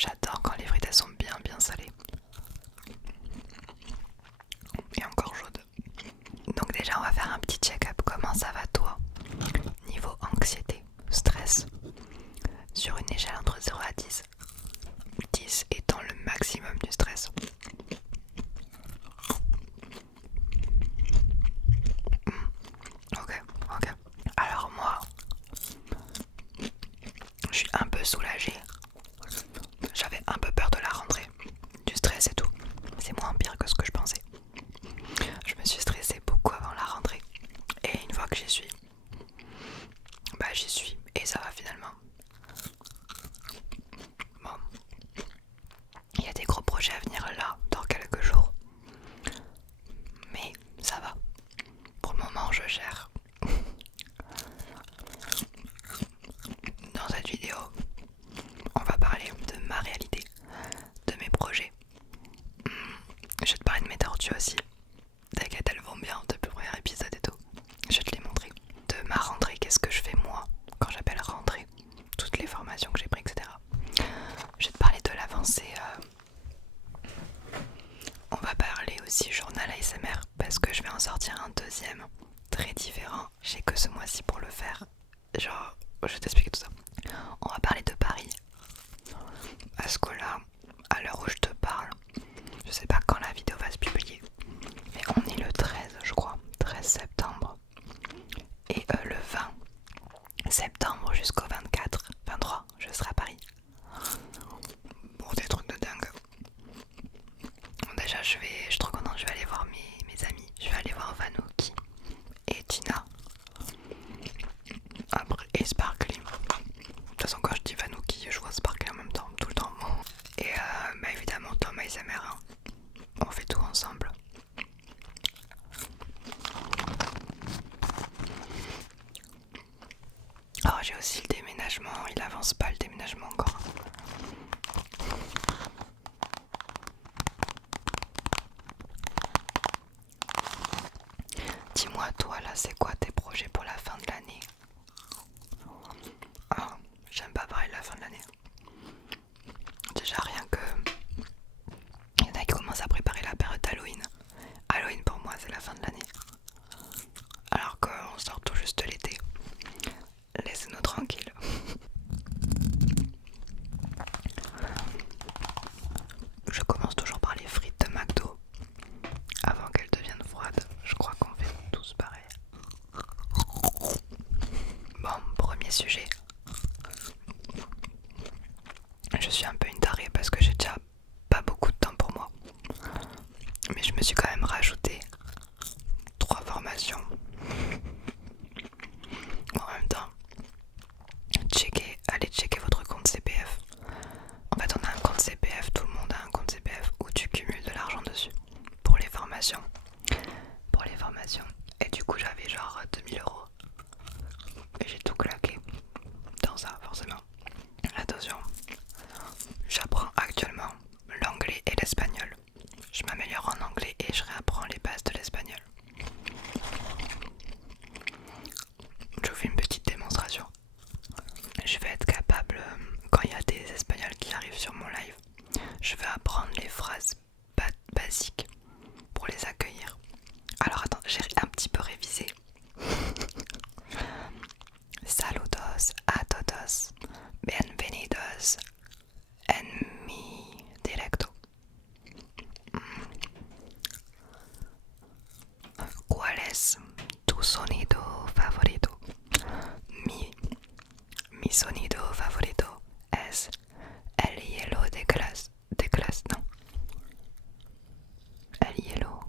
J'adore quand les frites elles sont bien bien salées et encore chaudes. Donc déjà on va faire un petit check-up. Comment ça va toi? Niveau anxiété, stress, sur une échelle entre 0 à 10. 10 étant le maximum du stress. Ok, ok. Alors moi, je suis un peu soulagée. J'avais un peu peur de la rentrée, du stress et tout. C'est moins pire que ce que je pensais. Je me suis stressée beaucoup avant la rentrée. Et une fois que j'y suis, bah j'y suis. Et ça va finalement. Bon. Il y a des gros projets à venir là, dans quelques jours. Mais ça va. Pour le moment, je gère. Dans cette vidéo, on va parler de ma réalité, de mes projets. Je vais te parler de mes tortues aussi. T'inquiète, elles vont bien depuis le premier épisode et tout. Je vais te les montrer. De ma rentrée, qu'est-ce que je fais moi quand j'appelle rentrée? Toutes les formations que j'ai prises, etc. Je vais te parler de l'avancée. On va parler aussi journal ASMR parce que je vais en sortir un deuxième très différent. J'ai que ce mois-ci pour le faire. Genre, je vais t'expliquer tout ça. On va parler de Paris. Parce que là, à l'heure où je te parle, je sais pas quand la vidéo va se publier, mais on est le 13, je crois, 13 septembre. Et le 20 septembre jusqu'au 24, 23, je serai à Paris. Bon, des trucs de dingue. Bon, déjà, je suis trop contente, je vais aller voir mes amis. Je vais aller voir Vanouki et Tina. Après, et Sparkly. De toute façon, quand je dis Vanouki, je vois Sparkly en même temps, tout le temps. Et bah évidemment, Tom ASMR, hein. On fait tout ensemble. Oh, j'ai aussi le déménagement, il avance pas le déménagement encore. Dis-moi toi là, c'est quoi tes projets pour la fin de l'année? Oh, j'aime pas parler de la fin de l'année. Déjà rien que... Il y en a qui commencent à préparer la période d'Halloween. Halloween pour moi c'est la fin de l'année. Alors qu'on sort tout juste de l'été. Laissez-nous tranquilles. Je commence toujours par les frites de McDo. Avant qu'elles deviennent froides. Je crois qu'on fait tous pareil. Bon, premier sujet. Je suis un peu une tarée parce que j'ai déjà pas beaucoup de temps pour moi. Mais je me suis quand même rajouté 3 formations. En même temps, allez checker votre compte CPF. En fait, on a un compte CPF, tout le monde a un compte CPF où tu cumules de l'argent dessus pour les formations. Et du coup, j'avais genre 2000 € et j'ai tout claqué dans ça, forcément. Attention, j'apprends actuellement l'anglais et l'espagnol. Je m'améliore en anglais et je réapprends les bases de l'espagnol. Je vous fais une petite démonstration. Je vais être capable, quand il y a des espagnols qui arrivent sur mon live, je vais apprendre les phrases basiques pour les accueillir. Alors attends, j'ai un petit peu révisé. Saludos a todos, bienvenidos en mi directo. ¿Cuál es tu sonido favorito? Mi sonido favorito es el hielo de glace. Non. El hielo.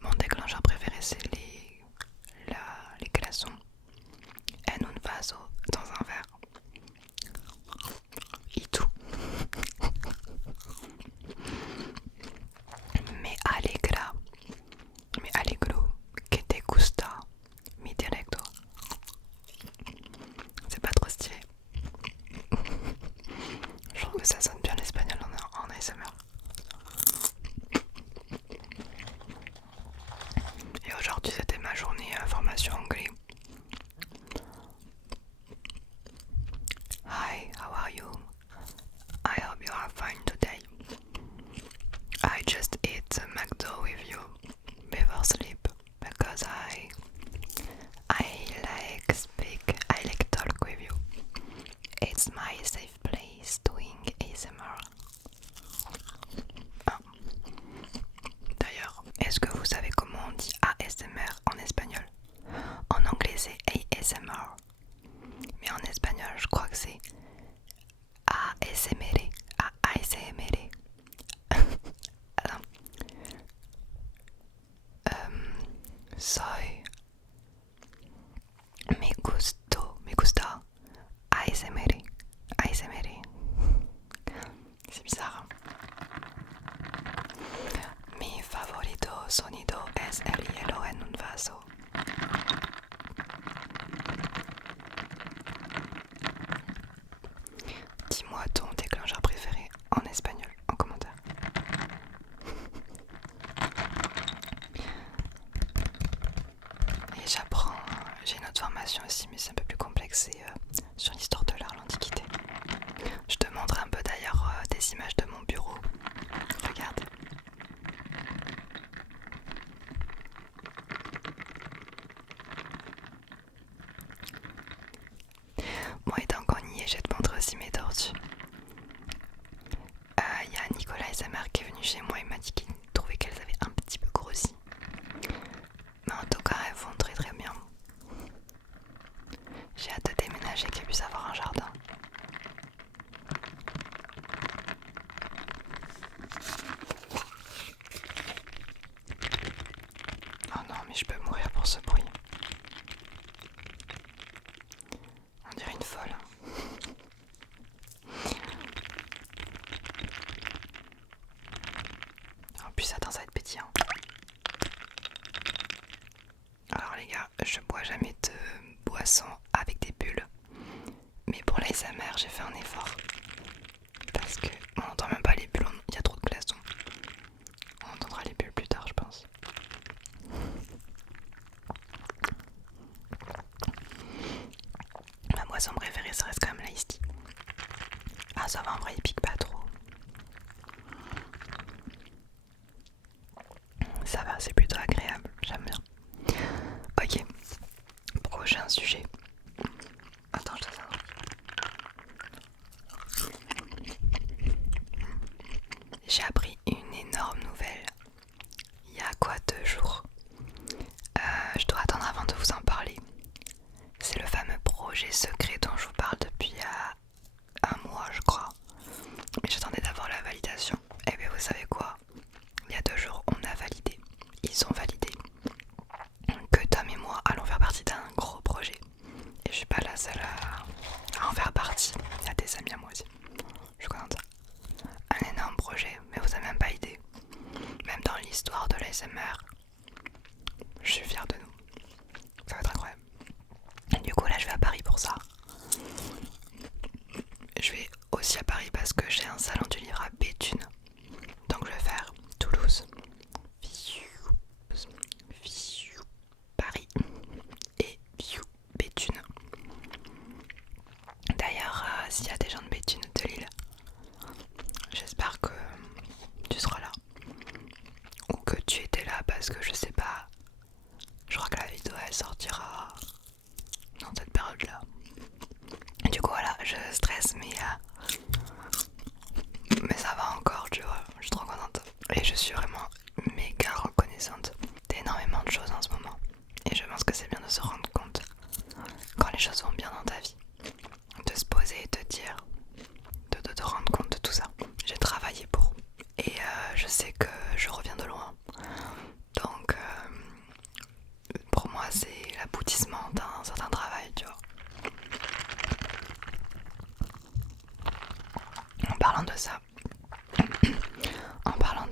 Mon déclencheur préféré c'est les glaçons. En un vaso, dans un verre. Et tout. Me alegro que te gusta mi directo. C'est pas trop stylé. Je trouve que ça sonne bien l'espagnol en ASMR. Et aujourd'hui c'était ma journée formation anglais. Hi, how are you? I ASMR. ASMR. Attends. Soy. Me gusta. ASMR. ASMR. C'est bizarre. Mi favorito sonido es el hielo en un vaso. Dis-moi ton déclencheur préféré en espagnol en commentaire. Et j'apprends, j'ai une autre formation aussi, mais c'est un peu plus complexe, c'est sur l'histoire de l'art, l'Antiquité. Je te montre un peu d'ailleurs des images de mon bureau. Regarde. Bon, et tant qu'on y est, je vais te montrer aussi mes tortues. Il y a Nicolas et sa mère qui est venu chez moi et m'a dit qu'il trouvait qu'elles avaient un petit peu grossi. Mais en tout cas, elles vont très très bien. J'ai hâte de déménager, qu'elles puissent avoir un jardin. Oh non, mais je peux mourir pour ce bruit. On dirait une folle. En plus, attends, ça va être pétillant. Alors les gars, je bois jamais de boisson avec des bulles. Mais pour l'ASMR, j'ai fait un effort. Parce que on n'entend même pas les bulles, il y a trop de glaçons. On entendra les bulles plus tard, je pense. Ma boisson préférée, ça reste quand même l'ice tea. Ah, ça va, en vrai, il pique pas trop. Ça va, c'est plutôt agréable, j'aime bien. Ok, prochain sujet. Attends, je te sers. J'ai appris une énorme nouvelle il y a quoi 2 jours. Je dois attendre avant de vous en parler. C'est le fameux projet secret dont je vous parle depuis un mois, je crois. Mais j'attendais d'avoir la validation. Et bien vous savez quoi? Il y a 2 jours, on a validé. Ils ont validé que Tom et moi allons faire partie d'un gros projet. Et je suis pas la seule à en faire partie. Il y a des amis à moi aussi. Je suis contente. Un énorme projet, mais vous avez même pas idée. Même dans l'histoire de l'ASMR, je suis fière de nous. Ça va être incroyable. Et du coup là je vais à Paris pour ça. Je vais aussi à Paris parce que j'ai un salon du livre à Béthune. Donc je vais faire Toulouse, Paris et Béthune. D'ailleurs, s'il y a des gens de Béthune ou de Lille, j'espère que tu seras là. Ou que tu étais là parce que je sais pas. Je crois que la vidéo elle sortira dans cette période là. Du coup voilà, je stresse mais ça va encore, tu vois, je suis trop contente. Et je suis vraiment méga reconnaissante d'énormément de choses en ce moment. Et je pense que c'est bien de se rendre compte quand les choses vont bien dans ta vie. De se poser et te dire, de te rendre compte de tout ça. J'ai travaillé pour. Et je sais que je reviens de loin. Donc pour moi c'est l'aboutissement d'un certain travail, tu vois. En parlant de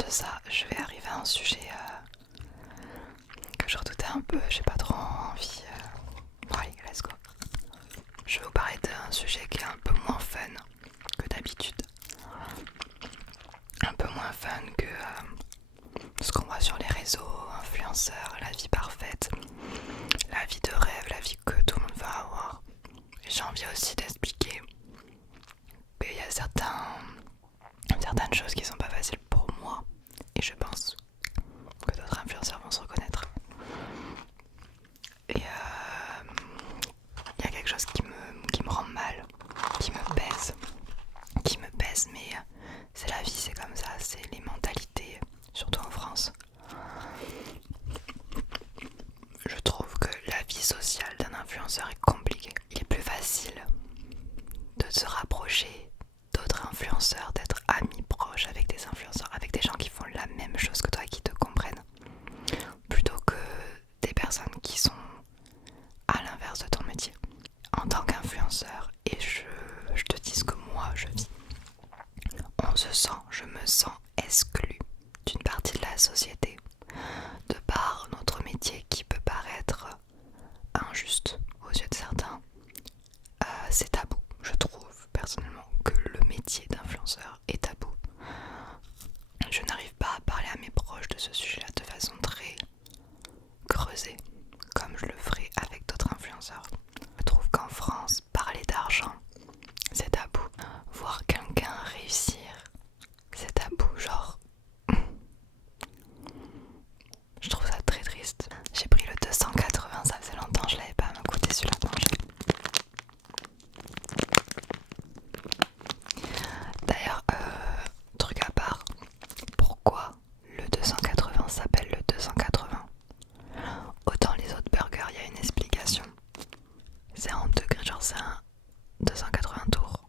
ça, je vais arriver à un sujet que je redoutais un peu, j'ai pas trop envie. Bon allez, let's go. Je vais vous parler d'un sujet qui est un peu moins fun que d'habitude. Un peu moins fun que ce qu'on voit sur les réseaux, influenceurs, la vie parfaite, la vie de rêve, la vie que tout le monde va avoir. Et j'ai envie aussi d'expliquer qu'il y a certaines choses qui sont pas faciles pour moi. Et je pense que d'autres influenceurs vont se reconnaître. Et il y a quelque chose qui me rend mal, qui me pèse, mais c'est la vie, c'est comme ça, c'est les mentalités, surtout en France. Je trouve que la vie sociale d'un influenceur est compliquée. Il est plus facile de se rapprocher d'autres influenceurs influenceurs, d'être ami proche avec des influenceurs, avec des gens qui font la même chose que toi et qui te comprennent, plutôt que des personnes qui sont à l'inverse de ton métier. En tant qu'influenceur, et je te dis ce que moi je vis, je me sens exclue d'une partie de la société de par notre métier qui peut paraître injuste aux yeux de certains. C'est tabou, je trouve personnellement que le métier d'influenceur est tabou. Je n'arrive pas à parler à mes proches de ce sujet-là de façon très creusée, comme je le ferai avec d'autres influenceurs. Je trouve qu'en France, parler d'argent, c'est tabou. Voir quelqu'un réussir, c'est tabou, genre... Je trouve ça très triste. J'ai pris le 280, ça faisait longtemps, je l'avais pas, m'a coûté celui-là manger. D'ailleurs, truc à part, pourquoi le 280 s'appelle le 280? Autant les autres burgers, il y a une explication. C'est en degrés, genre c'est un 280 tours.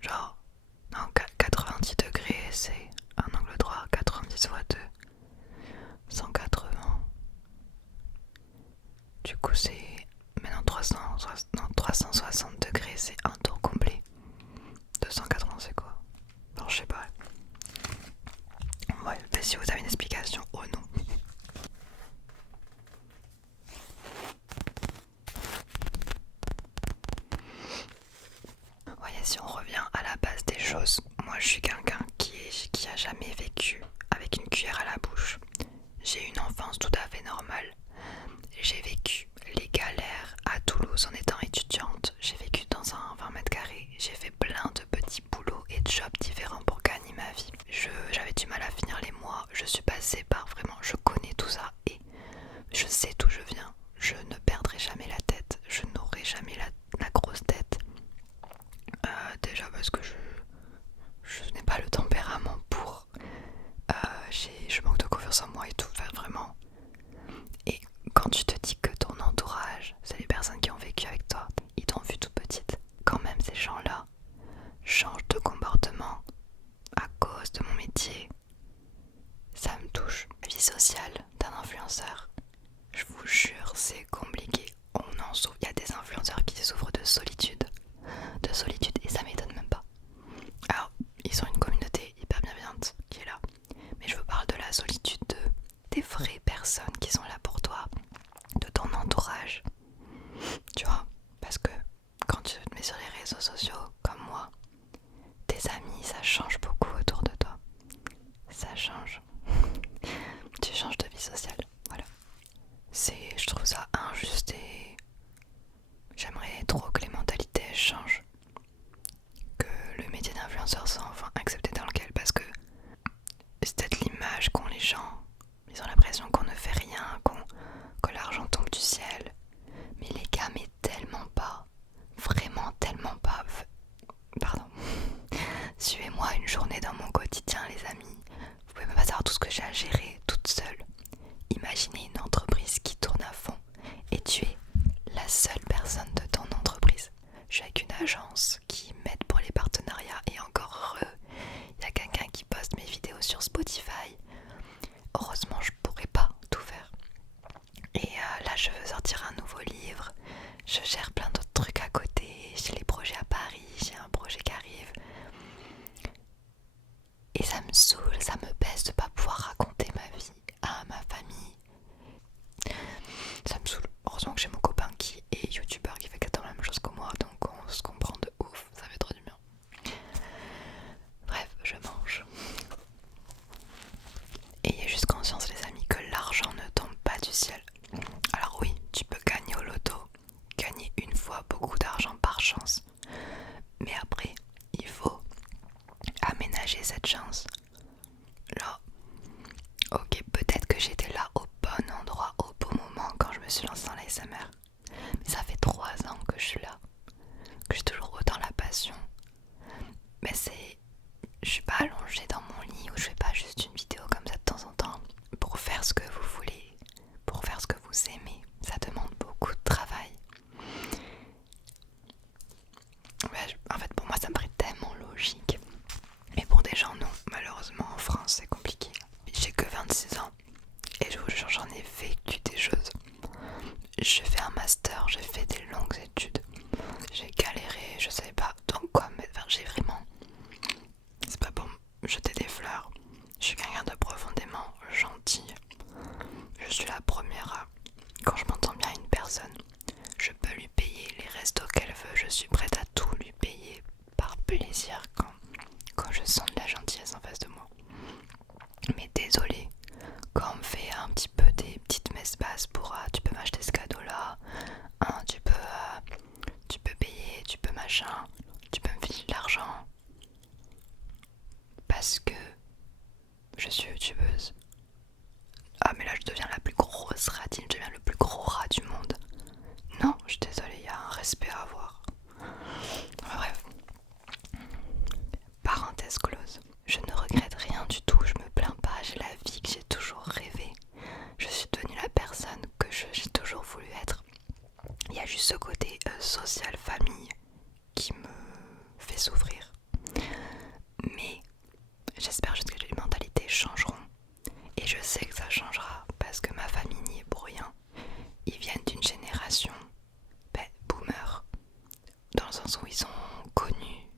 Genre, non, 90 degrés, c'est un angle droit, 90 fois 2, 180. Du coup, c'est maintenant 360 degrés, c'est un tour complet. 280, c'est quoi? Non, je sais pas. Ouais, mais si vous avez une explication, oh non. Voyez, si on revient à la base des choses, moi je suis quelqu'un qui a jamais vécu avec une cuillère à la bouche. J'ai eu une enfance tout à fait normale. J'ai vécu les galères à Toulouse en étant étudiante. J'ai vécu dans un 20 mètres carrés. J'ai fait plein de petits boulots et de jobs différents pour gagner ma vie. J'avais du mal à finir les mois. Je suis passée par vraiment, je connais tout ça et je sais d'où je viens. Je ne perdrai jamais la tête. Je n'aurai jamais la grosse tête. Déjà parce que je n'ai pas le tempérament pour. Je manque de confiance en moi et tout. Enfin, vraiment. Et quand tu te dis que ton entourage, c'est les personnes qui ont vécu avec toi, ils t'ont vu toute petite, quand même ces gens-là changent de comportement à cause de mon métier, ça me touche. La vie sociale d'un influenceur, je vous jure, c'est compliqué. Il y a des influenceurs qui souffrent de solitude et ça m'étonne même pas. Alors, ils ont une communauté hyper bienveillante qui est là, mais je vous parle de la solitude des vraies personnes qui sont là pour toi, de ton entourage, tu vois, parce que quand tu te mets sur les réseaux sociaux comme moi, tes amis, ça change beaucoup autour de toi, ça change. Tu changes de vie sociale, voilà. Je trouve ça injuste et j'aimerais trop que les mentalités changent, que le métier d'influenceur soit enfin accepté dans lequel, parce que c'est peut-être l'image qu'ont les gens. Ils ont l'impression qu'on ne fait rien, que l'argent tombe du ciel. Mais les gars, mais tellement pas. Vraiment tellement pas. Pardon. Suivez-moi une journée dans mon quotidien, les amis. Vous pouvez même pas savoir tout ce que j'ai à gérer toute seule. Imaginez une entreprise qui tourne à fond et tu es la seule personne de ton entreprise. Je suis avec une agence qui m'aide pour les partenariats et encore heureux. Il y a quelqu'un qui poste mes vidéos sur Spotify. Heureusement, je pourrais pas tout faire. Et là, je veux sortir un nouveau livre. Je gère plein d'autres trucs à côté. J'ai les projets à Paris. J'ai un projet qui arrive. Et ça me saoule, ça me pèse de pas pouvoir raconter ma vie à ma famille. Ça me saoule. Heureusement que j'ai mon copain qui est youtubeur qui fait exactement la même chose que moi. Donc on se comprend de ouf. Ça fait trop du bien. Bref, je mange. Ayez juste conscience, les amis, que l'argent ne tombe pas du ciel. Alors oui, tu peux gagner au loto, gagner une fois beaucoup d'argent par chance. Mais après, il faut aménager cette chance. Là, ok, peut-être que j'étais là au bon endroit, au bon moment quand je me suis lancée dans l'ASMR. Mais ça fait 3 ans que je suis là, que j'ai toujours autant la passion. Mais je suis pas allongée dans mon lit ou je fais pas juste une vidéo comme ça de temps en temps pour faire ce que vous voulez, pour faire ce que vous aimez. Ça demande beaucoup de travail. En fait, pour moi, ça me paraît tellement logique parce que je suis youtubeuse. Ah mais là je deviens la plus grosse ratine, je deviens le plus gros rat du monde. Non, je suis désolée, il y a un respect à avoir. Enfin, bref. Parenthèse close. Je ne regrette rien du tout, je me plains pas, j'ai la vie que j'ai toujours rêvé. Je suis devenue la personne que j'ai toujours voulu être. Il y a juste ce côté social, famille qui me fait souffrir. Mais j'espère juste que les mentalités changeront. Et je sais que ça changera parce que ma famille n'y est pour rien. Ils viennent d'une génération boomer, dans le sens où ils ont connu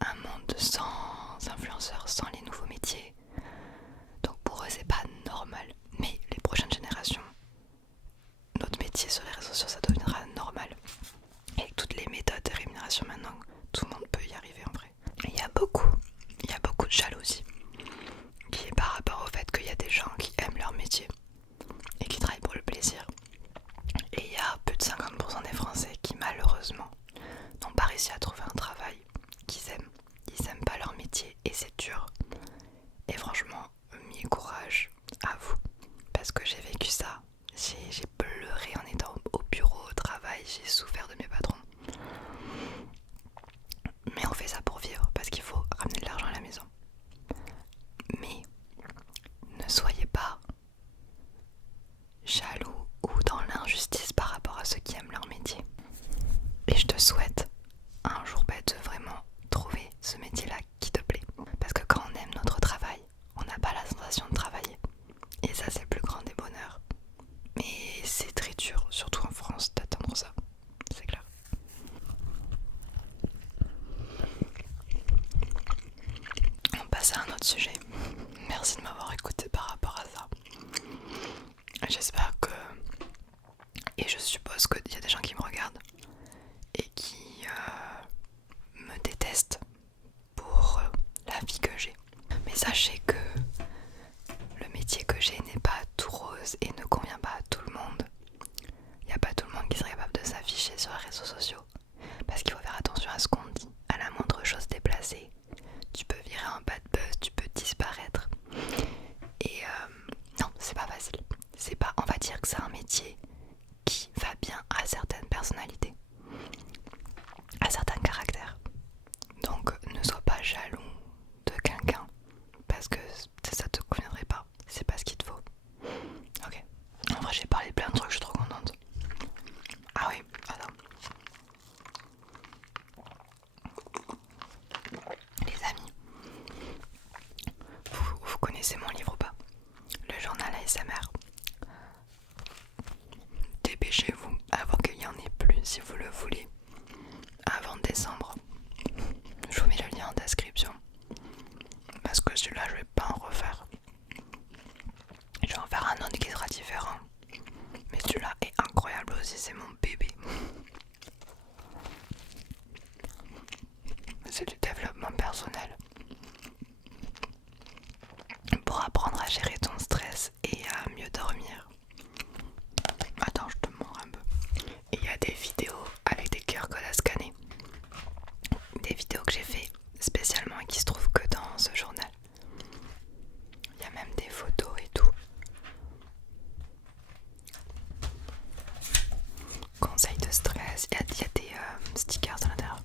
un monde sans influenceurs, sans les nouveaux métiers. Donc pour eux c'est pas normal. Mais les prochaines générations, notre métier sur les réseaux sociaux ça deviendra normal. Avec toutes les méthodes de rémunération maintenant, tout le monde peut y arriver en vrai. Et il y a beaucoup de jalousie qui est par rapport au fait qu'il y a des gens qui aiment leur métier et qui travaillent pour le plaisir. Et il y a plus de 50% des Français qui malheureusement n'ont pas réussi à trouver un travail qu'ils aiment. Ils aiment pas leur métier et c'est dur. Et franchement, mille courage à vous. Parce que j'ai vécu ça. J'ai pleuré en étant au bureau, au travail, j'ai souffert de mes patrons. Mais on fait ça pour vivre parce qu'il faut ramener de l'argent à la maison. Mais ne soyez pas jaloux ou dans l'injustice par rapport à ceux qui aiment leur métier. Et je te souhaite un jour de vraiment trouver ce métier-là qui te plaît. Parce que quand on aime notre travail, on n'a pas la sensation de travailler. Et ça c'est le plus grand des bonheurs. Mais c'est très dur, surtout en France, d'atteindre ça. C'est clair. On passe à un autre sujet. Merci de m'avoir écouté par rapport à ça. J'espère que... Et je suppose qu'il y a des gens qui me regardent et qui me détestent pour la vie que j'ai. Mais sachez que le métier que j'ai n'est pas tout rose et ne convient pas à tout le monde. Il n'y a pas tout le monde qui serait capable de s'afficher sur les réseaux sociaux. Parce qu'il faut faire attention à ce qu'on dit. À la moindre chose déplacée, tu peux virer un bad buzz, tu peux disparaître. Et non, c'est pas facile. C'est pas, on va dire que c'est un métier qui va bien à certaines personnalités, à certains caractères. Donc ne sois pas jaloux de quelqu'un parce que ça te conviendrait pas. C'est pas ce qu'il te faut. Ok. En vrai j'ai parlé de plein de trucs, je suis trop contente. Ah oui, attends. Les amis, vous connaissez mon livre ou pas? Le journal ASMR. Dépêchez-vous avant qu'il n'y en ait plus si vous le voulez. Avant décembre. Je vous mets le lien en description. Parce que celui-là je vais pas en refaire. Je vais en faire un autre qui sera différent. Mais celui-là est incroyable aussi, c'est mon bébé. C'est du développement personnel. Pour apprendre à gérer ton stress et à mieux dormir. Attends, je te montre un peu. Et il y a des vidéos avec des QR codes à scanner. Des vidéos que j'ai fait spécialement et qui se trouvent que dans ce journal. Il y a même des photos et tout. Conseils de stress, il y a des stickers à l'intérieur.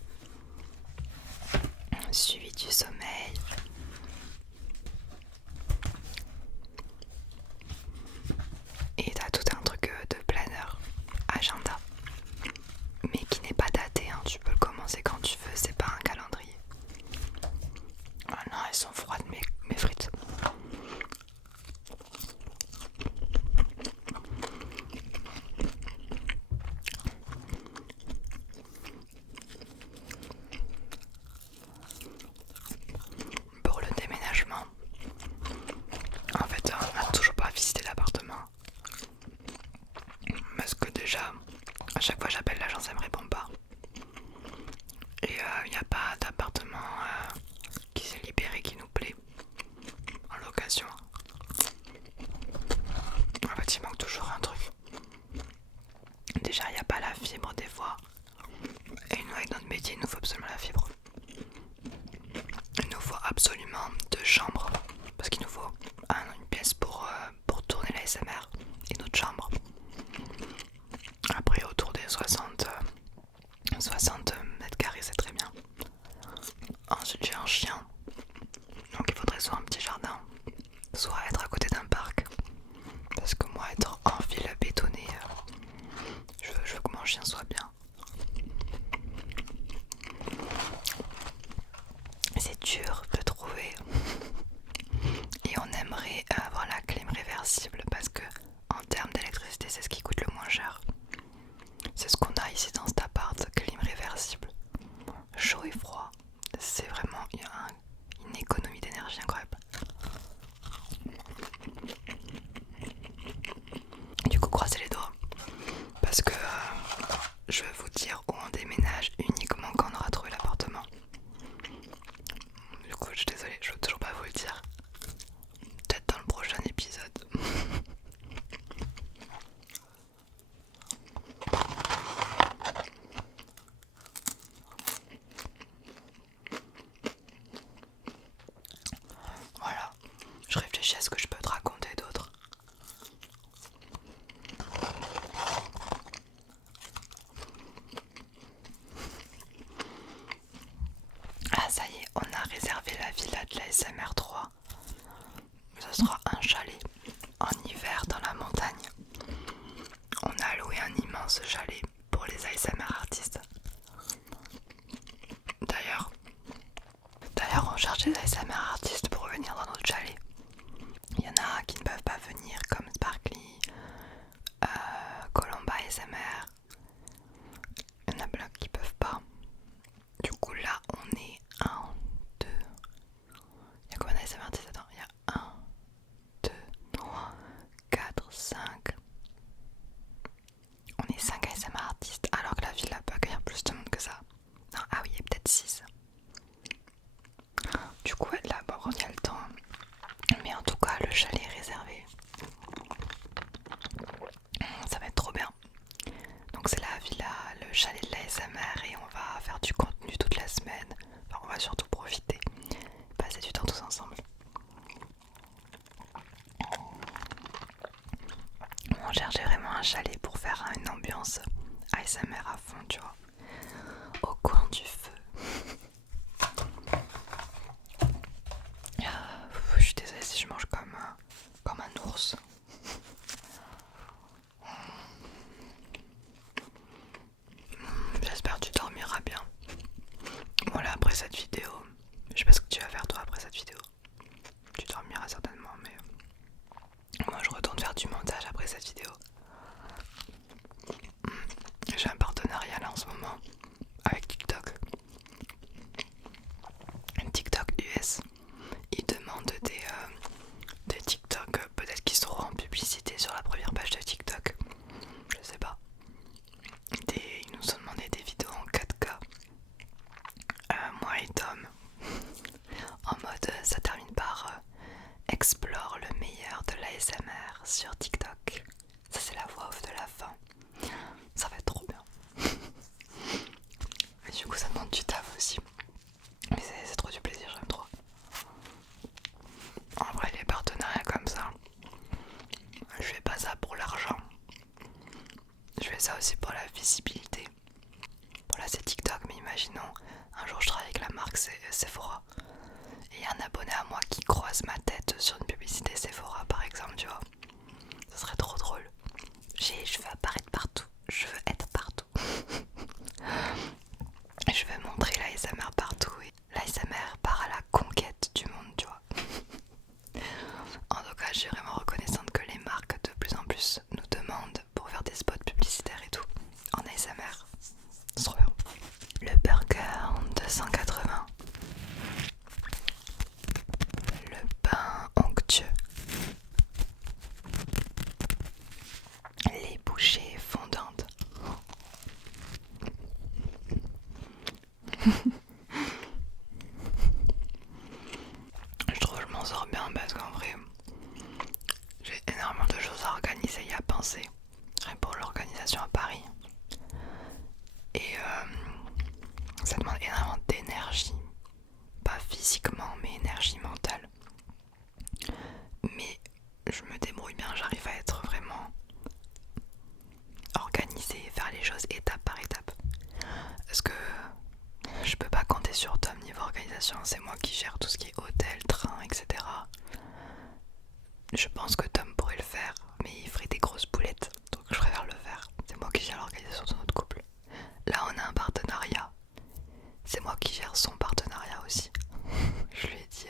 Suivi du sommeil. deux chambres parce qu'il nous faut une pièce pour tourner l'ASMR et notre chambre. Après autour des 60 mètres carrés c'est très bien. Ensuite j'ai un chien, donc il faudrait soit un petit jardin, soit être à côté d'un parc. Parce que moi être en ville bétonnée, je veux que mon chien soit bien. C'est dur de trouver et on aimerait avoir la clim réversible parce que en termes d'électricité c'est ce qui coûte le moins cher. C'est ce qu'on a ici dans cet appart, clim réversible, chaud et froid. C'est vraiment une économie d'énergie incroyable. Du coup croisez les doigts parce que je vais vous dire où on déménage uniquement quand on aura trouvé l'appartement. Du coup je suis désolée, je veux toujours pas vous le dire. Peut-être dans le prochain épisode. Voilà, je réfléchis à ce que je peux te raconter d'autre. Ah ça y est, on a réservé la villa de la SMR 3. Ce sera un chalet en hiver dans la montagne. On a loué un immense chalet pour les ASMR artistes. D'ailleurs on cherche des ASMR artistes pour venir dans notre chalet. Il y en a qui ne peuvent pas venir comme Sparkly, Colomba ASMR. Il y en a plein qui peuvent pas. Du coup là on est 1, 2. Il y a combien d'ASMR artistes? Attends, il y a 1, 2, 3, 4, 5. On est 5 ASMR artistes alors que la villa peut accueillir plus de monde que ça. Non, ah oui, il y a peut-être 6. Du coup là bon quand il y a le temps. Mais en tout cas le chalet est réservé. Ça va être trop bien. Donc c'est la villa, le chalet de l'ASMR et on va faire du contenu toute la semaine. Enfin, on va surtout profiter, passer du temps tous ensemble. On cherchait vraiment un chalet pour faire une ambiance ASMR à fond, tu vois, au coin du feu. Je suis désolée si je mange comme un ours. J'espère que tu dormiras bien. Voilà, après cette vidéo, je sais pas ce que tu vas faire toi après cette vidéo. Tu dormiras certainement, mais moi je retourne faire du montage après cette vidéo. J'ai un partenariat là en ce moment avec TikTok. TikTok US. Ils demandent des TikTok, peut-être qu'ils seront en publicité sur la première page de TikTok. Je sais pas. Ils nous ont demandé des vidéos en 4K. Moi et Tom. En mode ça termine par explore le meilleur de l'ASMR sur TikTok. Ça c'est la voix off de la fin. Ça va être trop bien. Mais du coup ça demande du taf aussi. Mais c'est trop du plaisir, j'aime trop. En vrai les partenariats comme ça, je fais pas ça pour l'argent. Je fais ça aussi pour la visibilité. Bon là c'est TikTok, mais imaginons un jour je travaille avec la marque Sephora et il y a un abonné à moi qui croise ma tête sur une publicité Sephora par exemple, tu vois. Ça serait trop drôle. Je veux apparaître partout, je veux être partout. Je veux montrer l'ASMR partout et l'ASMR part à la conquête du monde, tu vois. En tout cas, je suis vraiment reconnaissante que les marques de plus en plus nous demandent pour faire des spots publicitaires et tout en ASMR. C'est trop bien. Le burger de 180. Le pain onctueux temps mais énergie mentale. Mais je me débrouille bien, j'arrive à être vraiment organisée et faire les choses étape par étape. Parce que je peux pas compter sur Tom niveau organisation, c'est moi qui gère tout ce qui est hôtel, train, etc. Je pense que Tom pourrait le faire, mais il ferait des grosses boulettes, donc je préfère le faire. C'est moi qui gère l'organisation de notre couple. Là on a un partenariat, c'est moi qui gère son partenariat aussi. Je lui ai dit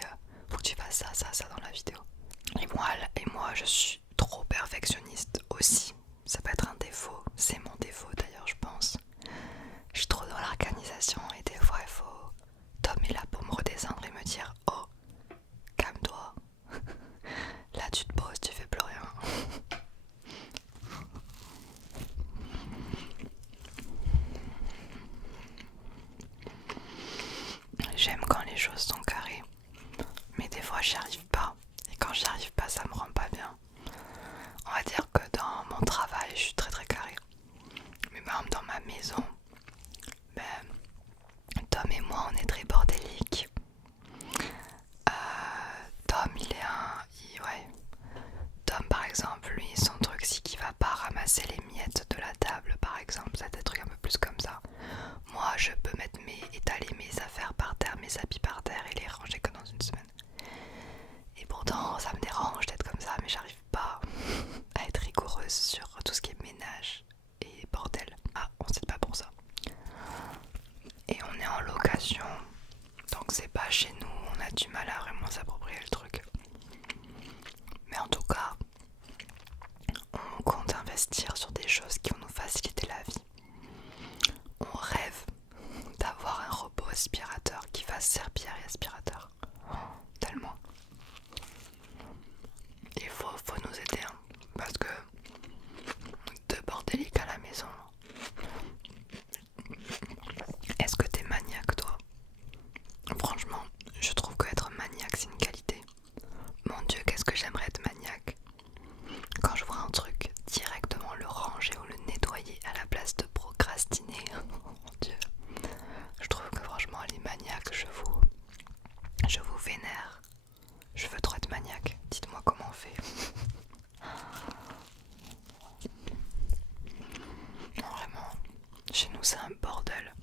faut que tu fasses ça, ça, ça dans la vidéo. Et moi je suis trop perfectionniste aussi. Ça peut être un défaut, c'est mon défaut d'ailleurs je pense. Je suis trop dans l'organisation et des fois il faut... Tom est là pour me redescendre et me dire oh, calme-toi. Là tu te poses, tu fais plus rien. J'aime quand les choses sont carrées, mais des fois j'y arrive pas. Et quand j'y arrive pas, ça me rend pas bien. On va dire que dans mon travail, je suis très très carré. Mais même dans ma maison, ben, Tom et moi, on est très bordéliques. Tom, ouais. Tom, par exemple, lui, son truc, c'est qu'il va pas ramasser les miettes de la table, par exemple. C'est des trucs un peu plus comme ça. Moi, je peux étaler mes affaires par terre, mes habits par terre et les ranger que dans une semaine. Et pourtant, ça me dérange d'être comme ça, mais j'arrive pas à être rigoureuse sur tout ce qui est ménage et bordel. Ah, on sait pas pour ça. Et on est en location, donc c'est pas chez nous, on a du mal à vraiment s'approprier le truc. Mais en tout cas, on compte investir sur des choses qui vont nous faciliter la vie. On rêve d'avoir un robot aspirateur qui fasse serpillère et aspirateur. Oh, tellement. Il faut nous aider, hein, parce que de bordélique à la maison. Est-ce que t'es maniaque toi? Franchement, je trouve qu'être maniaque c'est une qualité. Mon Dieu, qu'est-ce que j'aimerais être maniaque. Quand je vois un truc, directement le ranger ou le nettoyer à la place de procrastiner. Oh mon Dieu. Je trouve que franchement les maniaques, je vous vénère. Je veux trop être maniaque. Dites-moi comment on fait. Non, vraiment, chez nous c'est un bordel.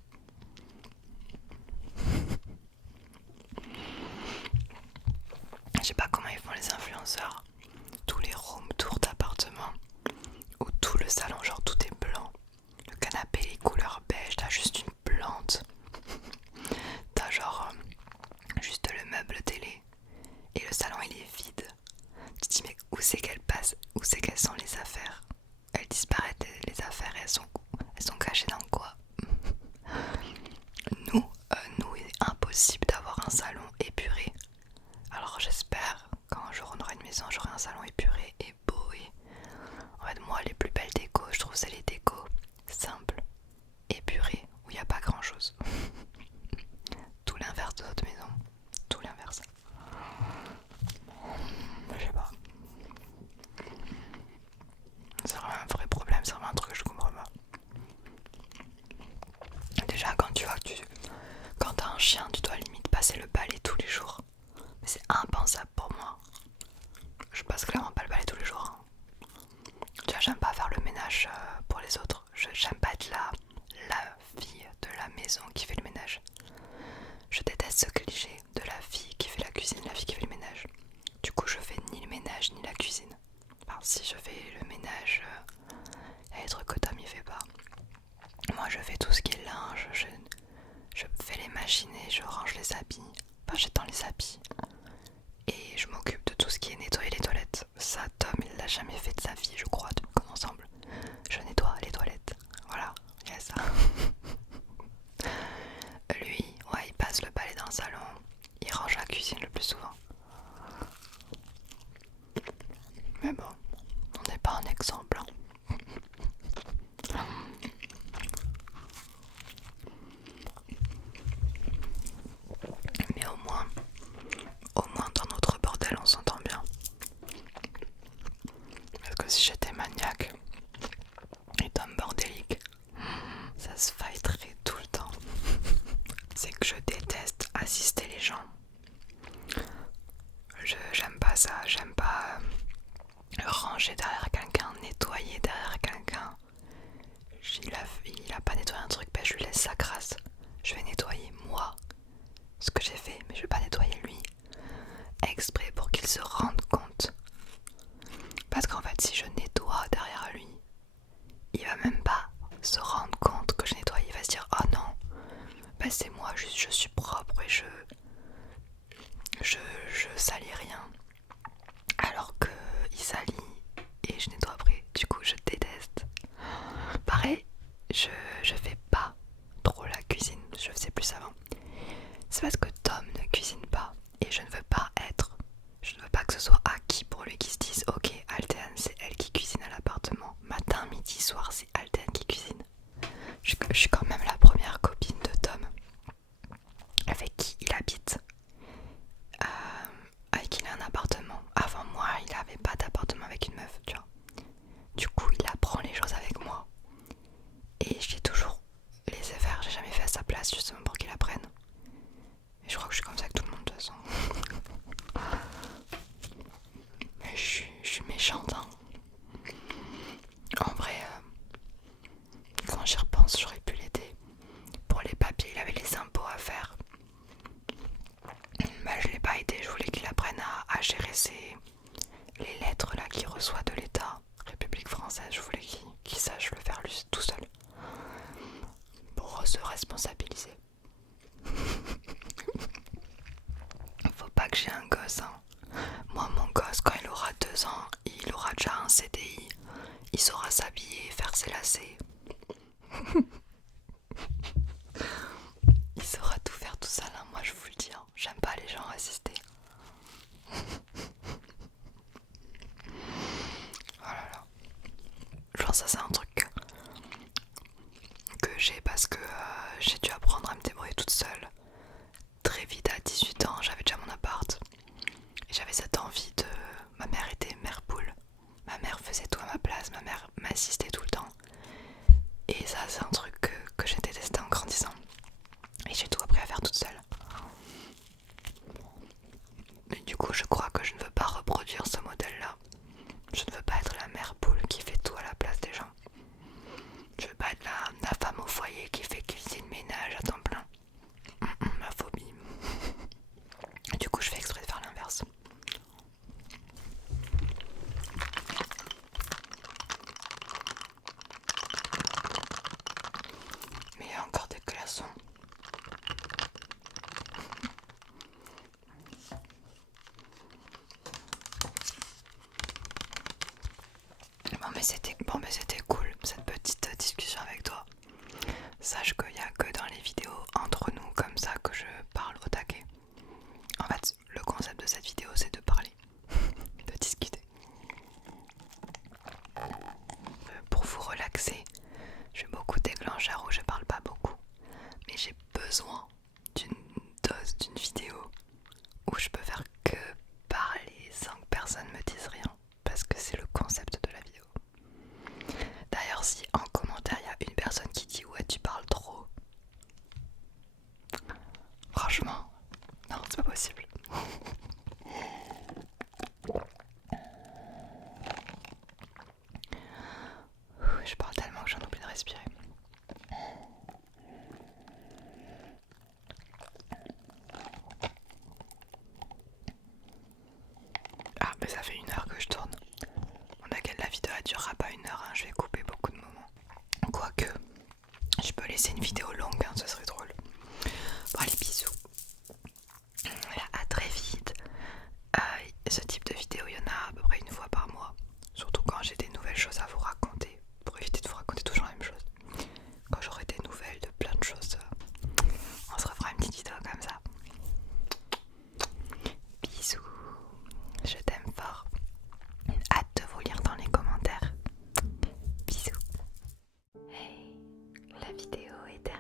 Je sais pas comment ils font les influenceurs. Tous les room tours d'appartement où tout le salon, genre tout est blanc. Le canapé, les couleurs beige, t'as juste une plante. T'as genre juste le meuble télé. Et le salon il est vide. Tu te dis mais où c'est qu'elles passent? Où c'est qu'elles sont les affaires? Elles disparaissent les affaires et elles sont cachées dans quoi? Nous il est impossible d'avoir un salon épuré. Alors j'espère qu'un jour on aura une maison, a pas nettoyé un truc, ben je lui laisse sa crasse. Je vais nettoyer moi ce que j'ai fait, mais je vais pas nettoyer lui exprès pour qu'il se rende compte. Parce qu'en fait, si je nettoie derrière lui, il va même pas se rendre compte que je nettoie. Il va se dire oh non, ben c'est moi, juste je suis propre et je salis rien. Alors que il salit et je nettoie après. Du coup, je déteste. Pareil, je fais pas trop la cuisine. Je faisais plus avant. C'est parce que Tom ne cuisine pas et je ne veux pas être. Je ne veux pas que ce soit acquis pour lui qui se dise ok, Alten c'est elle qui cuisine à l'appartement. Matin, midi, soir, c'est Alten qui cuisine. Je suis quand même la première copine de Tom avec qui il habite. Avec qui il a un appartement. Avant moi, il avait pas d'appartement avec une meuf, tu vois. Du coup, il apprend les choses avec moi. Et je l'ai toujours laissé faire. J'ai jamais fait à sa place justement pour qu'il apprenne. Et je crois que je suis comme ça avec tout le monde de toute façon. Mais je suis méchante, hein. En vrai, quand j'y repense, j'aurais pu l'aider. Pour les papiers, il avait les impôts à faire. Bah, je l'ai pas aidé. Je voulais qu'il apprenne à gérer les lettres là qu'il reçoit de l'État. République française, je voulais qu'il sache le faire lui tout seul. Pour se responsabiliser. Faut pas que j'ai un gosse, hein. Moi, mon gosse, quand il aura 2 ans, il aura déjà un CDI. Il saura s'habiller, faire ses lacets. Il saura tout faire tout seul, hein. Moi je vous le dis, hein. J'aime pas les gens assistés. Oh là là. Genre ça c'est un truc que j'ai parce que j'ai dû apprendre à me débrouiller toute seule. Très vite à 18 ans, j'avais déjà mon appart. Et j'avais cette envie de... Ma mère était mère poule. Ma mère faisait tout à ma place, ma mère m'assistait tout le temps. Et ça c'est un truc que j'ai détesté en grandissant. Et j'ai tout appris à faire toute seule. Et du coup je crois que je ne veux pas reproduire ce modèle là. Je ne veux pas être la mère poule qui fait tout à la place des gens. Je veux pas être la femme au foyer qui fait cuisine, ménage à temps plein. Ma phobie. Du coup je fais exprès de faire l'inverse. Mais il y a encore des glaçons. Bon mais c'était cool cette petite discussion avec toi. Sache qu'il n'y a que dans les vidéos entre nous comme ça que je parle au taquet. En fait le concept de cette vidéo c'est de parler, de discuter. Pour vous relaxer, je fais beaucoup de déclencheurs où je parle pas beaucoup. Mais j'ai besoin d'une dose d'une vidéo où je peux faire que parler sans que personne me dise rien. Parce que c'est le concept de la vidéo. D'ailleurs si en commentaire il y a une personne qui dit ouais tu parles trop, franchement non c'est pas possible. Je parle tellement que j'en oublie de respirer. Ah mais ça fait 1 heure que je tourne. On a la vidéo elle durera pas 1 heure, hein. Je vais couper beaucoup de moments. Quoique, je peux laisser une vidéo longue, hein, ce serait drôle. Bon allez bisous. Voilà, à très vite. Ce type de vidéo il y en a à peu près 1 fois par mois. Surtout quand j'ai des nouvelles choses à vous raconter. Pour éviter de vous raconter toujours la même chose. Quand j'aurai des nouvelles de plein de choses, on se refera une petite vidéo comme ça. Bisous, je t'aime fort. Hâte de vous lire dans les commentaires. Bisous. Hey, la vidéo est terminée.